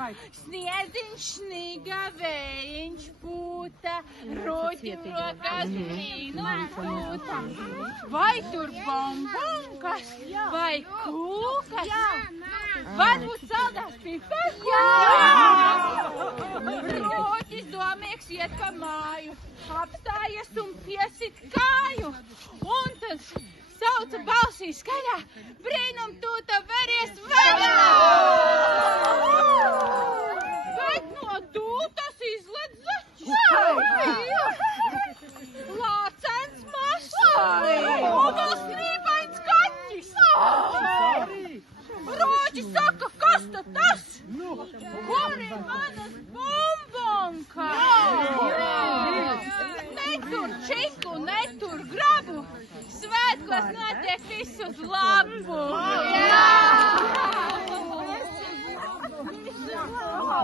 Sniedziņš sniga, vējiņš pūta, roķim rokās brīnums pūta. Vai tur bombonkas, vai kūkas, varbūt saldās pipars? Jā! Roķis domīgs iet pa māju, apstājies un piesit kāju, un tad sauca balsī skaļā, brīnum tūta veries vaļā! Bet no tūtas izlec zaķis, lācens mazs, un vēl strīpains kaķis. Roķis saka, kas tad tas? Kur ir manas bombonkas? Netur čiku, netur grabu, svētkos notiek visus labu.